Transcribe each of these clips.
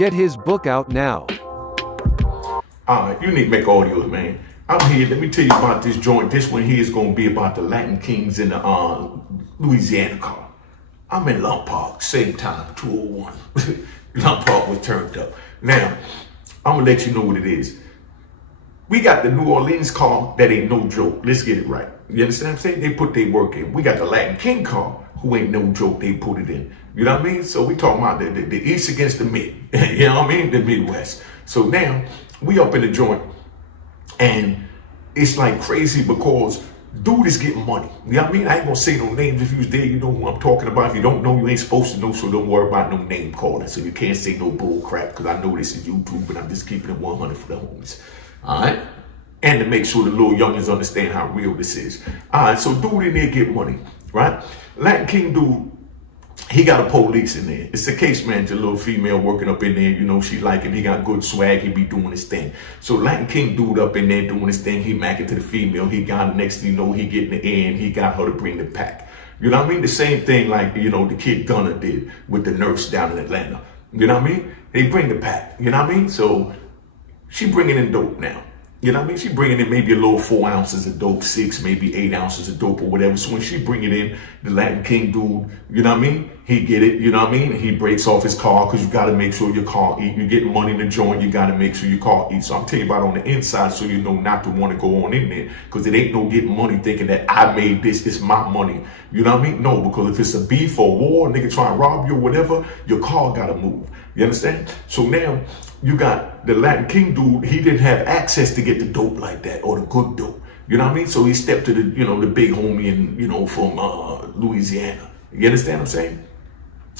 Get his book out now. Alright, you need to make audios, man. I'm here, let me tell you about this joint. This one here is going to be about the Latin Kings in the Louisiana car. I'm in Lump Park, same time, 201. Lump Park was turned up. Now, I'm going to let you know what it is. We got the New Orleans car that ain't no joke. Let's get it right. You understand what I'm saying? They put their work in. We got the Latin King car, who ain't no joke. They put it in. You know what I mean? So we talking about the East against the Mid. You know what I mean? The Midwest. So now, we up in the joint, and it's like crazy because dude is getting money. You know what I mean? I ain't gonna say no names. If you was there, you know who I'm talking about. If you don't know, you ain't supposed to know, so don't worry about no name calling. So you can't say no bull crap, because I know this is YouTube, but I'm just keeping it 100 for the homies. All right? And to make sure the little youngins understand how real this is. All right, so dude in there get money, right? Latin King dude, he got a police in there. It's a case manager, little female working up in there. You know, she like him. He got good swag. He be doing his thing. So Latin King dude up in there doing his thing. He macking to the female. He got, next thing you know, he getting the end. He got her to bring the pack. You know what I mean? The same thing like, you know, the kid Gunner did with the nurse down in Atlanta. You know what I mean? They bring the pack. You know what I mean? So she bringing in dope now. You know what I mean? She bringing in maybe a little 4 ounces of dope, 6, maybe 8 ounces of dope or whatever. So when she bring it in, the Latin King dude, you know what I mean? He get it, you know what I mean? And he breaks off his car, because you got to make sure your car eat. You get money in the joint, you got to make sure your car eats. So I'm telling you about on the inside, so you know not to want to go on in there, because it ain't no getting money thinking that I made this, it's my money. You know what I mean? No, because if it's a beef or war, a nigga trying to rob you or whatever, your car got to move. You understand? So now you got the Latin King dude. He didn't have access to get the dope like that, or the good dope. You know what I mean? So he stepped to the, you know, the big homie in, you know, from Louisiana. You understand what I'm saying?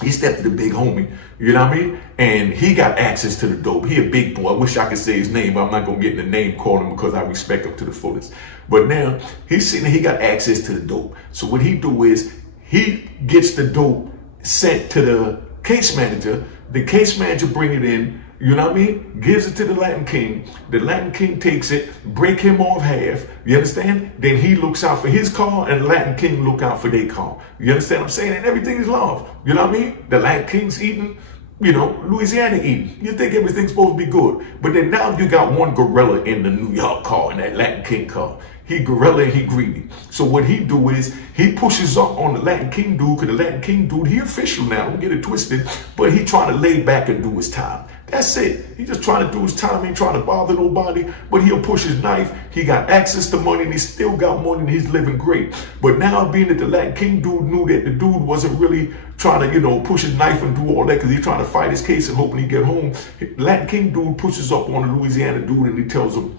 He stepped to the big homie, you know what I mean? And he got access to the dope. He a big boy. I wish I could say his name, but I'm not going to get in the name calling him, because I respect him to the fullest. But now he's sitting there, he got access to the dope. So what he do is he gets the dope sent to the case manager. The case manager bring it in, you know what I mean? Gives it to the Latin King. The Latin King takes it, break him off half. You understand? Then he looks out for his car, and the Latin King look out for their car. You understand what I'm saying? And everything is love. You know what I mean? The Latin King's eating, you know, Louisiana eating. You think everything's supposed to be good. But then now you got one gorilla in the New York car, in that Latin King car. He gorilla and he greedy. So what he do is he pushes up on the Latin King dude, because the Latin King dude, he official now, don't get it twisted, but he trying to lay back and do his time. That's it. He just trying to do his time. He ain't trying to bother nobody, but he'll push his knife. He got access to money, and he still got money, and he's living great. But now, being that the Latin King dude knew that the dude wasn't really trying to, you know, push his knife and do all that, because he's trying to fight his case and hoping he get home, Latin King dude pushes up on the Louisiana dude, and he tells him,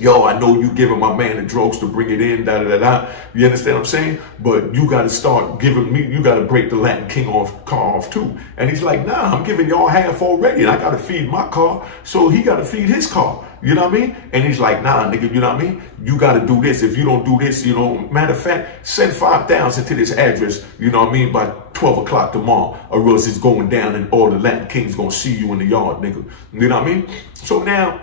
yo, I know you giving my man the drugs to bring it in, da-da-da-da. You understand what I'm saying? But you got to start giving me, you got to break the Latin King car off too. And he's like, nah, I'm giving y'all half already, and I got to feed my car, so he got to feed his car. You know what I mean? And he's like, nah, nigga, you know what I mean? You got to do this. If you don't do this, you know, matter of fact, send 5,000 to this address, you know what I mean, by 12 o'clock tomorrow, or else it's going down, and all the Latin Kings going to see you in the yard, nigga. You know what I mean? So now,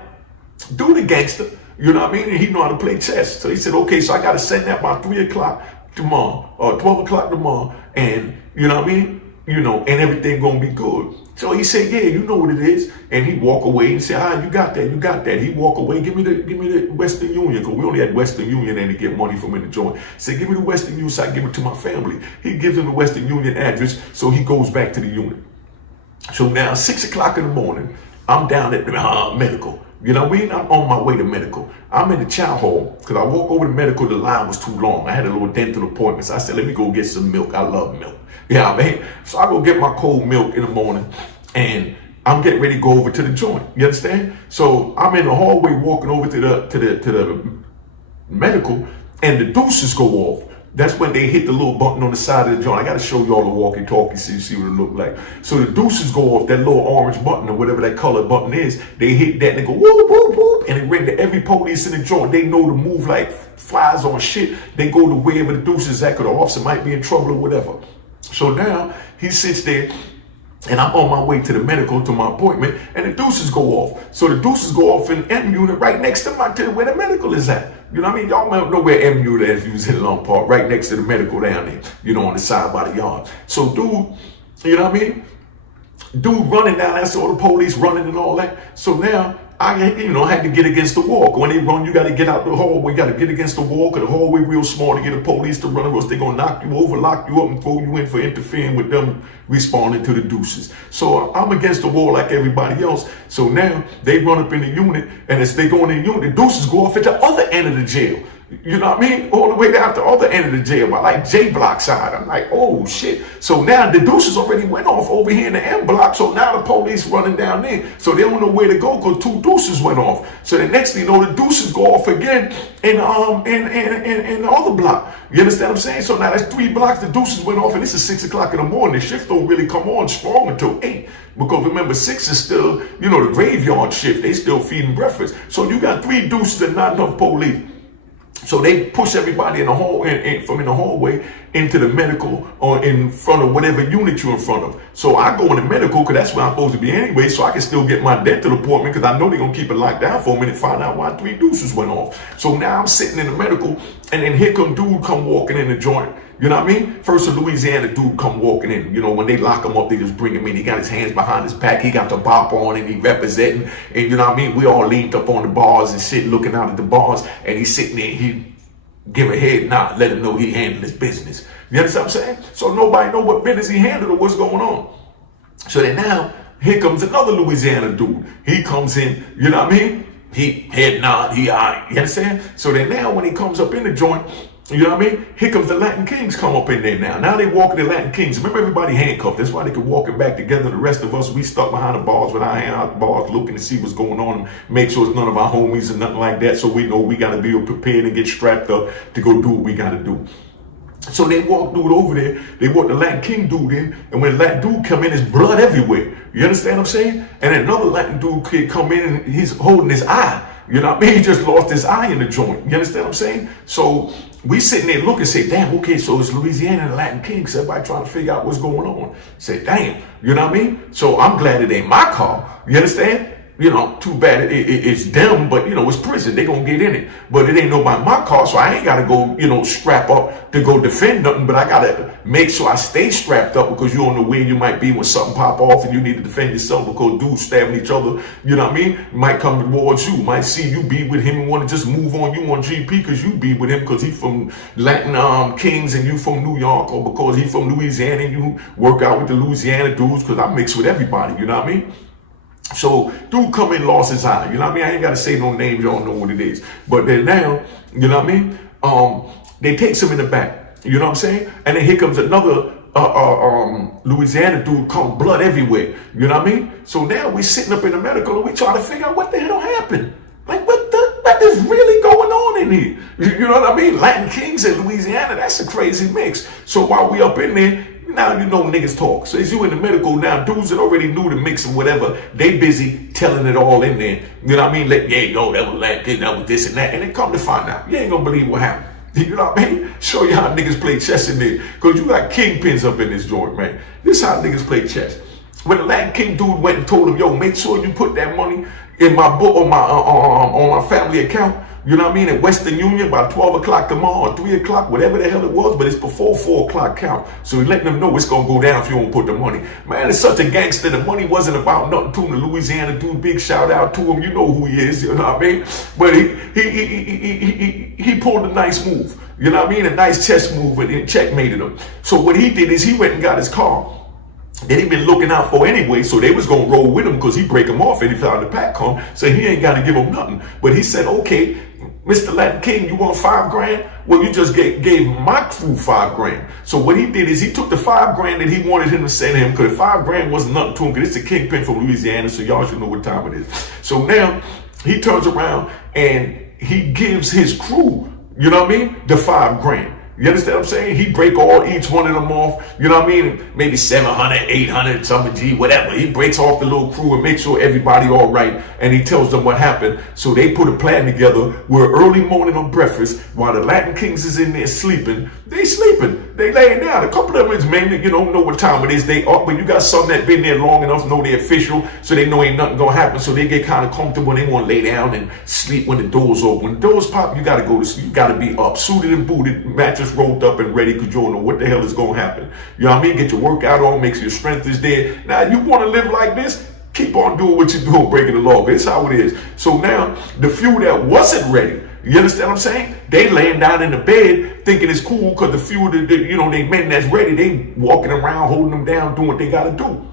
do the gangster. You know what I mean? And he know how to play chess. So he said, okay, so I got to send that by 3 o'clock tomorrow, or 12 o'clock tomorrow. And you know what I mean? You know, and everything going to be good. So he said, yeah, you know what it is. And he walk away and say, you got that, you got that. He walk away, give me the Western Union, because we only had Western Union and to get money from in the joint. Say, give me the Western Union so I can give it to my family. He gives him the Western Union address, so he goes back to the unit. So now, 6 o'clock in the morning, I'm down at the medical. You know what I mean? I'm on my way to medical. I'm in the chow hall, because I walk over to medical, the line was too long. I had a little dental appointment, so I said, let me go get some milk. I love milk. Yeah, I mean? So I go get my cold milk in the morning, and I'm getting ready to go over to the joint. You understand? So I'm in the hallway walking over to the medical, and the deuces go off. That's when they hit the little button on the side of the joint. I got to show y'all the walkie-talkie so you see what it look like. So the deuces go off, that little orange button or whatever that color button is. They hit that and they go whoop, whoop, whoop. And they ring to every police in the joint. They know to move like flies on shit. They go to wherever the deuces at, because the officer might be in trouble or whatever. So now he sits there, and I'm on my way to the medical, to my appointment, and the deuces go off. So the deuces go off in M unit right next to where the medical is at. You know what I mean? Y'all might know where M unit is if you was in Long Park, right next to the medical down there, you know, on the side by the yard. So dude, you know what I mean? dude running down, I saw the police running and all that. So now I, had to get against the wall. When they run, you got to get out the hallway. You got to get against the wall because the hallway real small to get the police to run, or else they're going to knock you over, lock you up, and throw you in for interfering with them responding to the deuces. So I'm against the wall like everybody else. So now they run up in the unit, and as they go in the unit, the deuces go off at the other end of the jail. You know what I mean? All the way down to the other end of the jail, by like J block side. I'm like, oh shit. So now the deuces already went off over here in the M block. So now the police running down there. So they don't know where to go because 2 deuces went off. So the next thing you know, the deuces go off again in the other block. You understand what I'm saying? So now that's 3 blocks. The deuces went off, and this is 6 o'clock in the morning. The shift don't really come on strong until 8. Because remember, 6 is still, the graveyard shift. They still feeding breakfast. So you got 3 deuces and not enough police. So they push everybody in the hall, from in the hallway into the medical or in front of whatever unit you're in front of. So I go in the medical because that's where I'm supposed to be anyway, so I can still get my dental appointment because I know they're going to keep it locked down for a minute, find out why 3 deuces went off. So now I'm sitting in the medical, and then here come dude come walking in the joint. You know what I mean? First a Louisiana dude come walking in. When they lock him up, they just bring him in. He got his hands behind his back. He got the bop on and he representing. And you know what I mean? We all leaned up on the bars and shit, looking out at the bars. And he's sitting there, he give a head nod, let him know he handled his business. You understand what I'm saying? So nobody know what business he handled or what's going on. So then now, here comes another Louisiana dude. He comes in, you know what I mean? He head nod, he eye. You understand? So then now when he comes up in the joint, you know what I mean? Here comes the Latin Kings come up in there now. Now they walking the Latin Kings. Remember, everybody handcuffed. That's why they could walk it back together. The rest of us, we stuck behind the bars with our hand out the bars, looking to see what's going on and make sure it's none of our homies and nothing like that. So we know we got to be prepared and get strapped up to go do what we got to do. So they walk dude over there. They walk the Latin King dude in. And when Latin dude come in, there's blood everywhere. You understand what I'm saying? And then another Latin dude kid come in and he's holding his eye. You know what I mean? He just lost his eye in the joint. You understand what I'm saying? So we sitting there looking, say, damn, okay, so it's Louisiana and the Latin Kings. Everybody trying to figure out what's going on. Say, damn, you know what I mean? So I'm glad it ain't my car. You understand? Too bad it's them, but it's prison. They gonna get in it. But it ain't nobody my car, so I ain't gotta go, strap up to go defend nothing, but I gotta make sure I stay strapped up because you don't know where you might be when something pop off and you need to defend yourself because dudes stabbing each other, you know what I mean? Might come towards you, might see you be with him and want to just move on you on GP because you be with him because he from Latin Kings and you from New York, or because he from Louisiana and you work out with the Louisiana dudes because I mix with everybody, you know what I mean? So dude come in, lost his eye. You know what I mean? I ain't got to say no names. Y'all know what it is. But then now, you know what I mean? They takes him in the back. You know what I'm saying? And then here comes another Louisiana dude, come blood everywhere. You know what I mean? So now we sitting up in the medical and we trying to figure out what the hell happened. Like what is really going on in here? You know what I mean? Latin Kings in Louisiana, that's a crazy mix. So while we up in there, now niggas talk. So as you in the medical now, dudes that already knew the mix and whatever, they busy telling it all in there. You know what I mean? That was Latin, that was this and that. And then come to find out, you ain't gonna believe what happened. You know what I mean? Show you how niggas play chess in there. Because you got kingpins up in this joint, man. This is how niggas play chess. When the Latin King dude went and told him, yo, make sure you put that money in my book on my family account. You know what I mean? At Western Union by 12 o'clock tomorrow or 3 o'clock, whatever the hell it was, but it's before 4 o'clock count. So he letting them know it's going to go down if you don't put the money. Man, it's such a gangster. The money wasn't about nothing to him. The Louisiana dude, big shout out to him. You know who he is, you know what I mean? But he pulled a nice move. You know what I mean? A nice chess move and checkmated him. So what he did is he went and got his car that he been looking out for anyway, so they was gonna roll with him because he break him off and he found the pack come, so he ain't gotta give him nothing. But he said, okay, Mr. Latin King, you want $5 grand? Well, you just gave my crew $5 grand. So what he did is he took the $5 grand that he wanted him to send him, because $5 grand wasn't nothing to him, because it's a kingpin from Louisiana, so y'all should know what time it is. So now he turns around and he gives his crew, you know what I mean, the $5 grand. You understand what I'm saying? He break each one of them off, you know what I mean? Maybe 700, 800, something G, whatever. He breaks off the little crew and makes sure everybody all right. And he tells them what happened. So they put a plan together where early morning on breakfast, while the Latin Kings is in there sleeping, they They sleeping. They laying down. A couple of them is men that, know what time it is. They up, but you got some that been there long enough, know they're official, so they know ain't nothing gonna happen. So they get kind of comfortable and they want to lay down and sleep when the doors open. When the doors pop, you gotta go to sleep. You gotta be up, suited and booted, mattress rolled up and ready, because you don't know what the hell is gonna happen. You know what I mean? Get your workout on, make sure your strength is there. Now you want to live like this? Keep on doing what you're doing, breaking the law. But it's how it is. So now the few that wasn't ready, you understand what I'm saying? They laying down in the bed thinking it's cool, because the few that, they men that's ready, they walking around holding them down, doing what they got to do.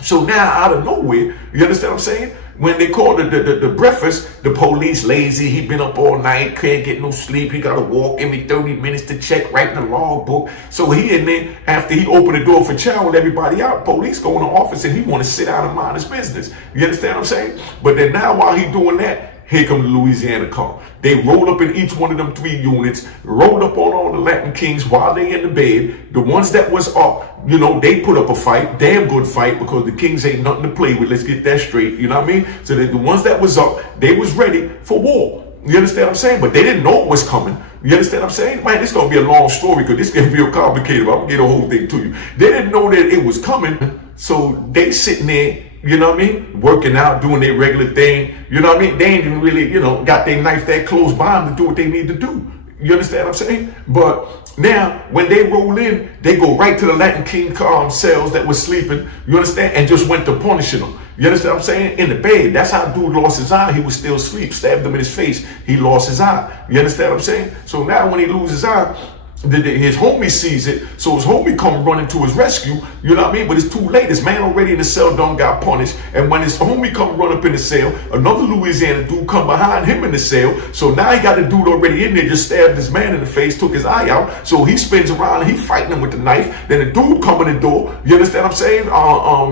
So now out of nowhere, you understand what I'm saying? When they call the breakfast, the police lazy, he been up all night, can't get no sleep, he got to walk every 30 minutes to check, write in the log book. So he in there, after he opened the door for chow with everybody out, police go in the office and he want to sit down and mind his business. You understand what I'm saying? But then now while he doing that, here come the Louisiana car. They rolled up in each one of them 3 units, rolled up on all the Latin Kings while they in the bed. The ones that was up, they put up a fight, damn good fight, because the Kings ain't nothing to play with. Let's get that straight, you know what I mean? So the ones that was up, they was ready for war. You understand what I'm saying? But they didn't know it was coming. You understand what I'm saying? Man, this is going to be a long story, because this can be real complicated. I'm going to get the whole thing to you. They didn't know that it was coming, so they sitting there, you know what I mean, working out, doing their regular thing. You know what I mean? They ain't even really, got their knife that close by them to do what they need to do. You understand what I'm saying? But now, when they roll in, they go right to the Latin King cells that was sleeping, you understand, and just went to punishing them. You understand what I'm saying? In the bed. That's how dude lost his eye. He was still asleep. Stabbed him in his face. He lost his eye. You understand what I'm saying? So now when he loses his eye, his homie sees it, so his homie come running to his rescue, you know what I mean? But it's too late. This man already in the cell done got punished. And when his homie come run up in the cell, another Louisiana dude come behind him in the cell. So now he got the dude already in there, just stabbed this man in the face, took his eye out. So he spins around and he fighting him with the knife. Then the dude come in the door, you understand what I'm saying?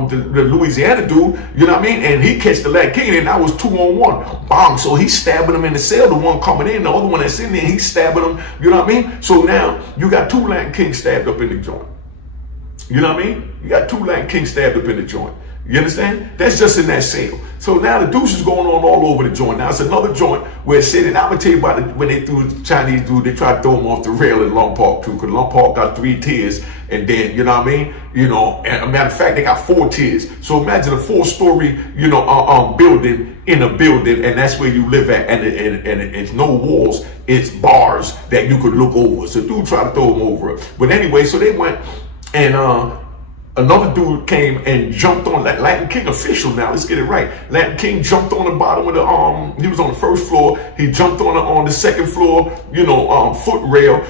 The Louisiana dude, you know what I mean? And he catch the Latin King, and that was 2-on-1. Bang! So he's stabbing him in the cell, the one coming in, the other one that's in there, he's stabbing him, you know what I mean? So now you got 2 Latin Kings stabbed up in the joint. You know what I mean? You got 2 Latin Kings stabbed up in the joint. You understand? That's just in that cell. So now the deuce is going on all over the joint. Now it's another joint where it's sitting. I'm going to tell you about it when they threw the Chinese dude, they tried to throw him off the rail in Long Park too, because Long Park got 3 tiers. And then, you know what I mean? And a matter of fact, they got 4 tiers. So imagine a 4-story, building in a building, and that's where you live at. And it's no walls, it's bars that you could look over. So dude tried to throw him over. But anyway, so they went and another dude came and jumped on that Latin King official. Now let's get it right. Latin King jumped on the bottom of the he was on the 1st floor. He jumped on the 2nd floor, foot rail,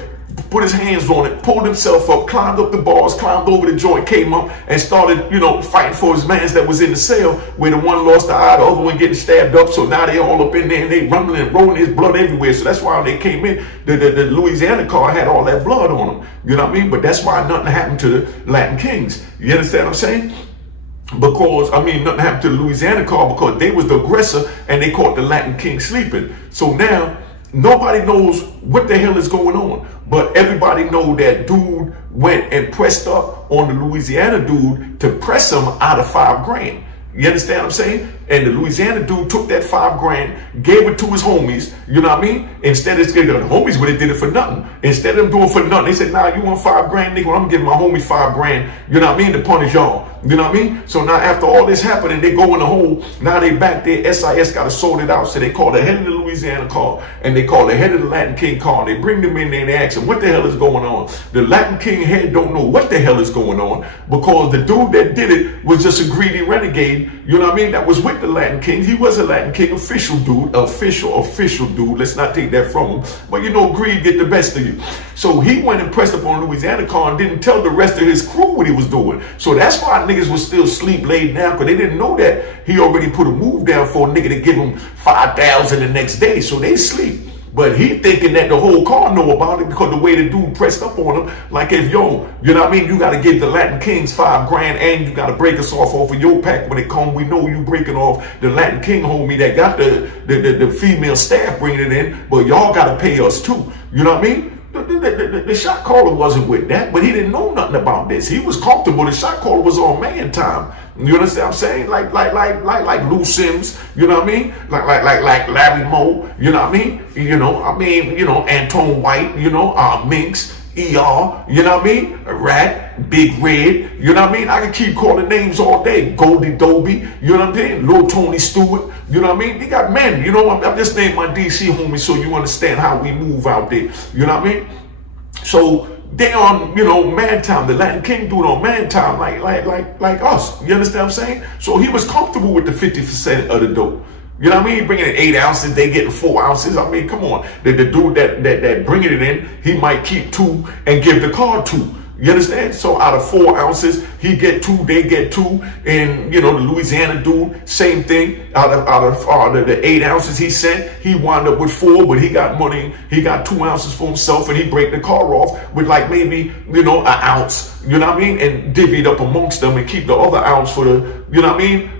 put his hands on it, pulled himself up, climbed up the bars, climbed over the joint, came up and started, fighting for his mans that was in the cell, where the one lost the eye, the other one getting stabbed up. So now they all up in there and they rumbling and rolling, his blood everywhere. So that's why when they came in, the Louisiana car had all that blood on them. You know what I mean? But that's why nothing happened to the Latin Kings. You understand what I'm saying? Because, nothing happened to the Louisiana car because they was the aggressor and they caught the Latin King sleeping. So now, nobody knows what the hell is going on, but everybody know that dude went and pressed up on the Louisiana dude to press him out of $5,000. You understand what I'm saying? And the Louisiana dude took that $5,000, gave it to his homies, you know what I mean? Instead of the homies would have did it for nothing. Instead of them doing it for nothing, they said, nah, you want $5,000, nigga? Well, I'm giving my homie $5,000, you know what I mean, to punish y'all. You know what I mean? So now after all this happening, they go in the hole. Now they back there. SIS got to sort it out. So they call the head of the Louisiana car and they call the head of the Latin King car. They bring them in there and they ask them, what the hell is going on? The Latin King head don't know what the hell is going on because the dude that did it was just a greedy renegade, you know what I mean, that was with the Latin King. He was a Latin King official dude, official dude. Let's not take that from him. But greed get the best of you. So he went and pressed up on Louisiana car and didn't tell the rest of his crew what he was doing. So that's why niggas was still sleep laid down, because they didn't know that he already put a move down for a nigga to give him 5,000 the next day. So they sleep. But he thinking that the whole car know about it because the way the dude pressed up on him, like if you know what I mean, you got to give the Latin Kings $5,000 and you got to break us off of your pack when it come. We know you breaking off the Latin King homie that got the female staff bringing it in, but y'all got to pay us too. You know what I mean? The shot caller wasn't with that, but he didn't know nothing about this. He was comfortable. The shot caller was on man time. You understand what I'm saying? Like Lou Sims, you know what I mean? Like Larry Moe, you know what I mean? Anton White, Minx, ER, you know what I mean? A Rat, Big Red, you know what I mean? I can keep calling names all day. Goldie Dobie, you know what I'm saying? Lil Tony Stewart, you know what I mean? They got men, you know, I'm just naming my DC homies so you understand how we move out there, you know what I mean? So they on, you know, man time, the Latin King dude on man time, like us, you understand what I'm saying? So he was comfortable with the 50% of the dope. You know what I mean? Bringing in 8 ounces, they getting 4 ounces. I mean, come on. The dude that bringing it in, he might keep 2 and give the car 2. You understand? So out of 4 ounces, he get 2, they get 2. And, you know, the Louisiana dude, same thing. Out of the 8 ounces he sent, he wound up with 4, but he got money. He got 2 ounces for himself, and he break the car off with like maybe, you know, an ounce. You know what I mean? And divvy it up amongst them and keep the other ounce for the, you know what I mean?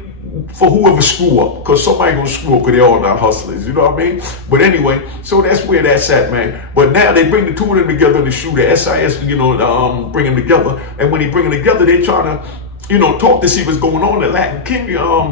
For whoever screw up, because somebody gonna screw up because they all not hustlers, you know what I mean? But anyway, so that's where that's at, man. But now they bring the two of them together in the shoe, the SIS, you know, bring them together. And when they bring them together, they trying to, you know, talk to see what's going on. The Latin King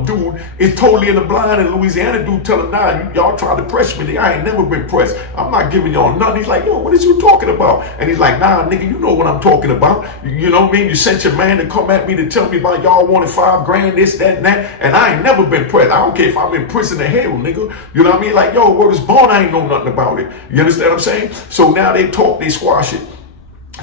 dude is totally in the blind, and Louisiana dude tell him, nah, y'all tried to press me. I ain't never been pressed. I'm not giving y'all nothing. He's like, yo, what is you talking about? And he's like, nah, nigga, you know what I'm talking about. You know what I mean? You sent your man to come at me to tell me about y'all wanted $5 grand, this, that, and that. And I ain't never been pressed. I don't care if I'm in prison or hell, nigga. You know what I mean? Like, yo, where was born, I ain't know nothing about it. You understand what I'm saying? So now they talk, they squash it.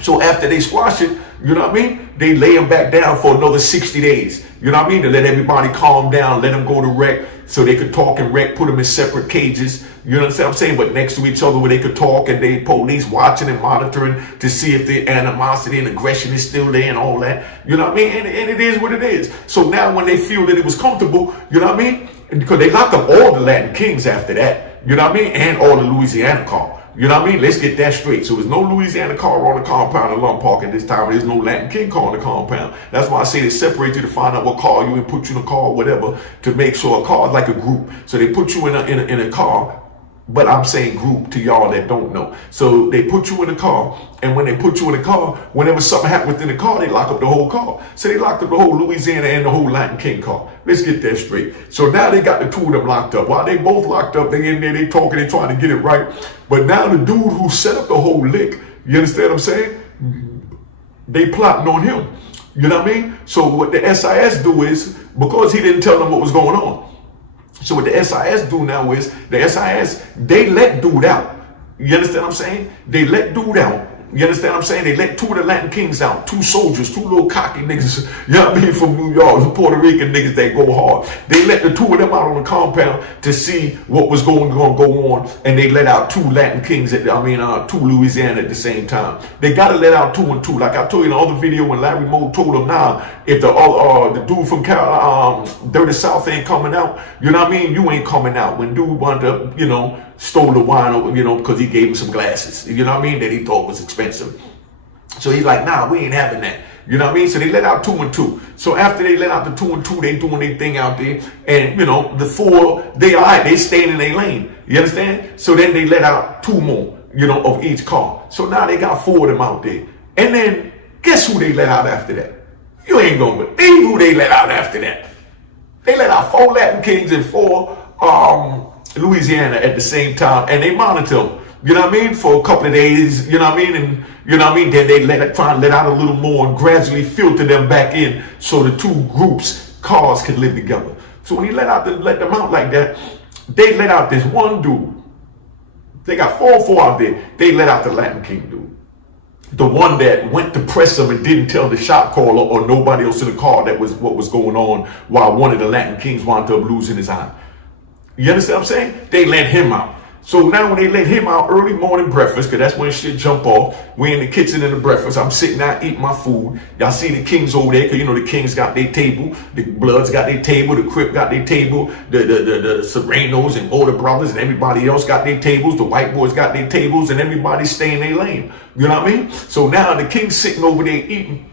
So after they squash it, you know what I mean? They lay him back down for another 60 days. You know what I mean? To let everybody calm down, let them go to rec so they could talk and rec, put them in separate cages. You know what I'm saying? But next to each other where they could talk, and they police watching and monitoring to see if the animosity and aggression is still there and all that. You know what I mean? And it is what it is. So now when they feel that it was comfortable, you know what I mean? Because they locked up all the Latin Kings after that. You know what I mean? And all the Louisiana car. You know what I mean? Let's get that straight. So there's no Louisiana car on the compound in Lump Park at this time. There's no Latin King car on the compound. That's why I say they separate you to find out what car you and put you in a car or whatever, to make sure a car is like a group. So they put you in a car, but I'm saying group to y'all that don't know. So they put you in a car, and when they put you in a car, whenever something happened within the car, they lock up the whole car. So they locked up the whole Louisiana and the whole Latin King car. Let's get that straight. So now they got the two of them locked up. While they both locked up, they in there, they talking, they trying to get it right. But now the dude who set up the whole lick, you understand what I'm saying? They plotting on him. You know what I mean? So what the SIS do is, because he didn't tell them what was going on, so what the SIS do now is, the SIS, they let dude out. You understand what I'm saying? They let dude out. You understand what I'm saying? They let 2 of the Latin Kings out, 2 soldiers, 2 little cocky niggas, you know what I mean, from New York, the Puerto Rican niggas that go hard. They let the 2 of them out on the compound to see what was going to go on, and they let out 2 Latin Kings, 2 Louisiana at the same time. They got to let out 2 and 2. Like I told you in the other video when Larry Moe told them, nah, if the dude from Dirty South ain't coming out, you know what I mean, you ain't coming out. When dude wound up, you know, stole the wine, you know, because he gave him some glasses, you know what I mean, that he thought was expensive. So he's like, nah, we ain't having that. You know what I mean? So they let out 2 and 2. So after they let out the 2 and 2, they doing their thing out there. And, you know, the 4, they all right, they staying in their lane. You understand? So then they let out 2 more, you know, of each car. So now they got 4 of them out there. And then guess who they let out after that? You ain't gonna believe who they let out after that. They let out 4 Latin Kings and 4 Louisiana at the same time, and they monitor them, you know what I mean, for a couple of days, you know what I mean, and you know what I mean, then they try and let out a little more and gradually filter them back in so the 2 groups, cars, can live together. So when he let them out like that, they let out this one dude. They got 4 out there. They let out the Latin King dude. The one that went to press him and didn't tell the shop caller or nobody else in the car that was what was going on, while one of the Latin Kings wound up losing his eye. You understand what I'm saying? They let him out. So now when they let him out, early morning breakfast, because that's when shit jump off, we in the kitchen in the breakfast, I'm sitting out eating my food. Y'all see the Kings over there, because you know the Kings got their table, the Bloods got their table, the Crip got their table, the Serranos and Older Brothers and everybody else got their tables, the white boys got their tables, and everybody stay in their lane. You know what I mean? So now the King's sitting over there eating.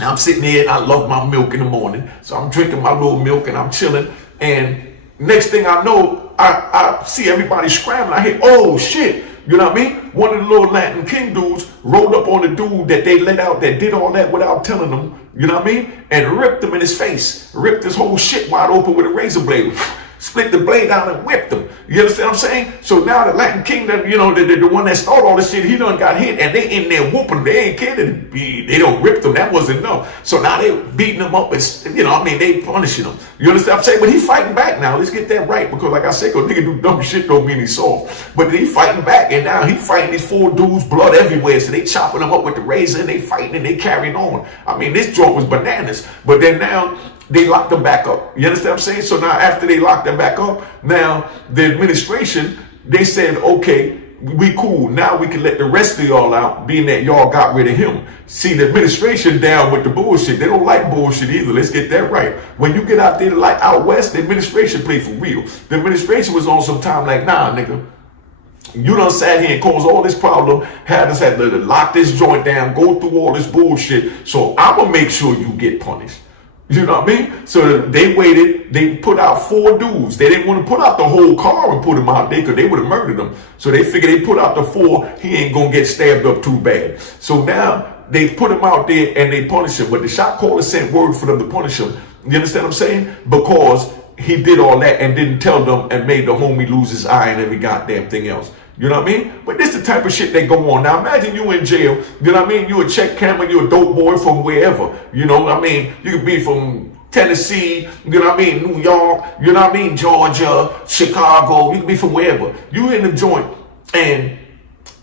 I'm sitting there and I love my milk in the morning. So I'm drinking my little milk and I'm chilling, and next thing I know, I see everybody scrambling. I hear, oh shit, you know what I mean? One of the little Latin King dudes rolled up on the dude that they let out that did all that without telling them, you know what I mean? And ripped him in his face, ripped his whole shit wide open with a razor blade. split the blade out and whipped them. You understand what I'm saying? So now the Latin King, the one that started all this shit, he done got hit, and they in there whooping. They ain't kidding. They don't rip them. That wasn't enough. So now they beating them up, and they punishing them. You understand what I'm saying? But he fighting back now. Let's get that right, because like I said, because nigga do dumb shit don't mean he's soft. But he fighting back, and now he fighting these 4 dudes, blood everywhere. So they chopping them up with the razor, and they fighting, and they carrying on. I mean, this joint was bananas. But then now they locked them back up. You understand what I'm saying? So now after they locked them back up, now the administration, they said, okay, we cool. Now we can let the rest of y'all out, being that y'all got rid of him. See, the administration down with the bullshit. They don't like bullshit either. Let's get that right. When you get out there like out west, the administration play for real. The administration was on some time like, nah, nigga. You done sat here and caused all this problem, had us had to lock this joint down, go through all this bullshit. So I'm gonna make sure you get punished. You know what I mean? So they waited, they put out 4 dudes. They didn't want to put out the whole car and put him out there because they would have murdered him. So they figured they put out the 4, he ain't gonna get stabbed up too bad. So now they put him out there and they punish him. But the shot caller sent word for them to punish him. You understand what I'm saying? Because he did all that and didn't tell them and made the homie lose his eye and every goddamn thing else. You know what I mean? But this is the type of shit that go on. Now imagine you in jail. You know what I mean? You a check camera, you a dope boy from wherever. You know what I mean? You could be from Tennessee, you know what I mean? New York, you know what I mean? Georgia, Chicago, you could be from wherever. You in the joint and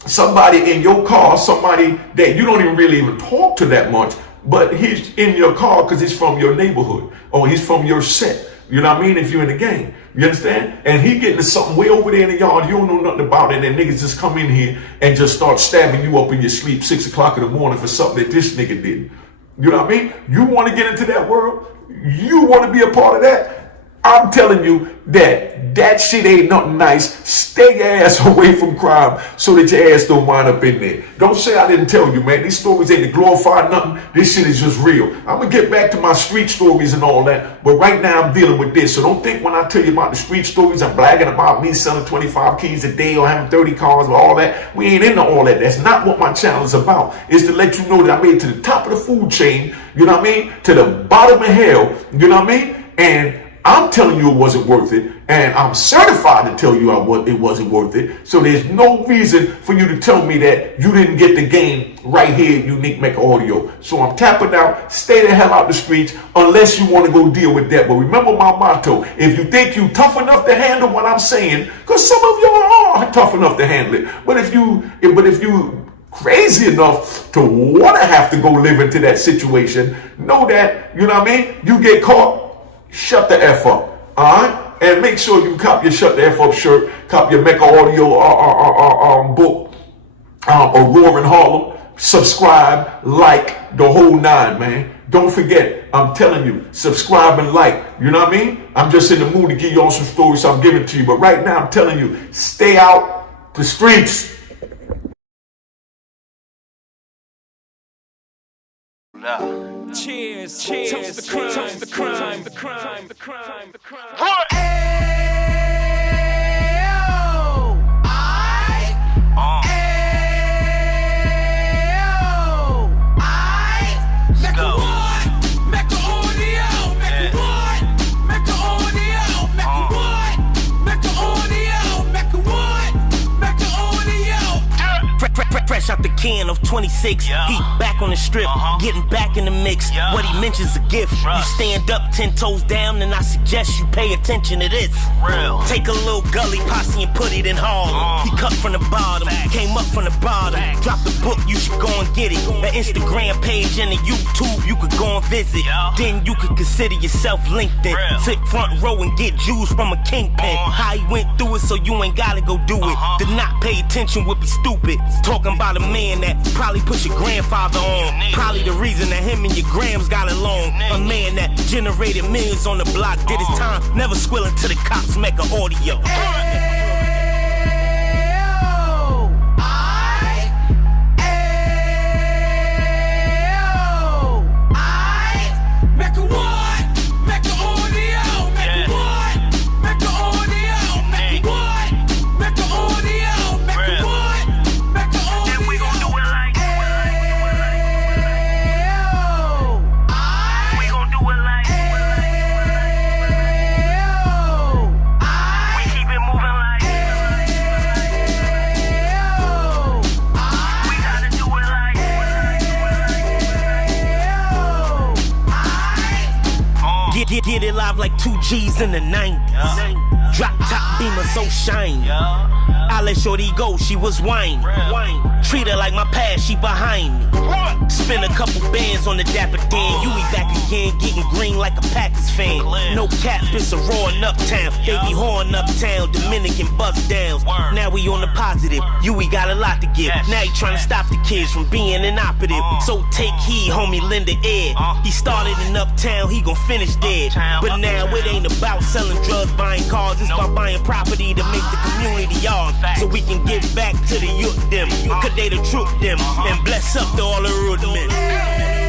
somebody in your car, somebody that you don't even talk to that much, but he's in your car because he's from your neighborhood or he's from your set. You know what I mean? If you're in the gang, you understand? And he getting to something way over there in the yard, you don't know nothing about it, and niggas just come in here and just start stabbing you up in your sleep 6 o'clock in the morning for something that this nigga did. You know what I mean? You want to get into that world? You want to be a part of that? I'm telling you that shit ain't nothing nice. Stay your ass away from crime so that your ass don't wind up in there. Don't say I didn't tell you, man. These stories ain't to glorify nothing. This shit is just real. I'm going to get back to my street stories and all that. But right now I'm dealing with this. So don't think when I tell you about the street stories, I'm bragging about me selling 25 keys a day or having 30 cars or all that. We ain't into all that. That's not what my channel is about. It's to let you know that I made it to the top of the food chain. You know what I mean? To the bottom of hell. You know what I mean? And I'm telling you it wasn't worth it, and I'm certified to tell you it wasn't worth it. So there's no reason for you to tell me that you didn't get the game right here at Unique Make Audio. So I'm tapping out. Stay the hell out the streets unless you want to go deal with that. But remember my motto: if you think you tough enough to handle what I'm saying, because some of y'all are tough enough to handle it, but if you crazy enough to want to have to go live into that situation, know that, you know what I mean? You get caught. Shut the F up, all right? And make sure you cop your Shut the F Up shirt, cop your Mecca Audio book, Aurora in Harlem. Subscribe, like, the whole 9, man. Don't forget, I'm telling you, subscribe and like. You know what I mean? I'm just in the mood to give you all some stories, so I'm giving it to you. But right now, I'm telling you, stay out the streets. Cheers, toast the crime, toast the crime, the crime, the crime, the crime. What? Fresh out the can of 26, yeah. He back on the strip, getting back in the mix. Yeah. What he mentions a gift. Right. You stand up 10 toes down, and I suggest you pay attention to this. Real. Take a little gully posse and put it in Harlem. He cut from the bottom, came up from the bottom. Drop the book, you should go and get it. The Instagram page and the YouTube, you could go and visit. Yeah. Then you could consider yourself LinkedIn. Real. Sit front row and get Jews from a kingpin. How he went through it, so you ain't gotta go do it. To not pay attention would be stupid. Talking about a man that probably put your grandfather on. Probably the reason that him and your grams got along. A man that generated millions on the block, did his time, never squilling to the cops, make an audio. Get it live like 2 G's in the 90s. Drop top beamer so shiny. I let shorty go, she was whining. Treat her like my past, she behind me. Spend a couple bands on the Dapper Dan. You be back again, getting green like a Packers fan. No cap, it's a roaring uptown. They be horn uptown, Dominican bust downs. Now we on the positive, we got a lot to give. Now he trying to stop the kids from being inoperative. So take heed, homie, lend a ear. He started in uptown, he gon' finish dead. But now it ain't about selling drugs, buying cars. It's about buying property to make the community yours. So we can give back to the youth them. Cause they the truth them. And bless up to all the root men.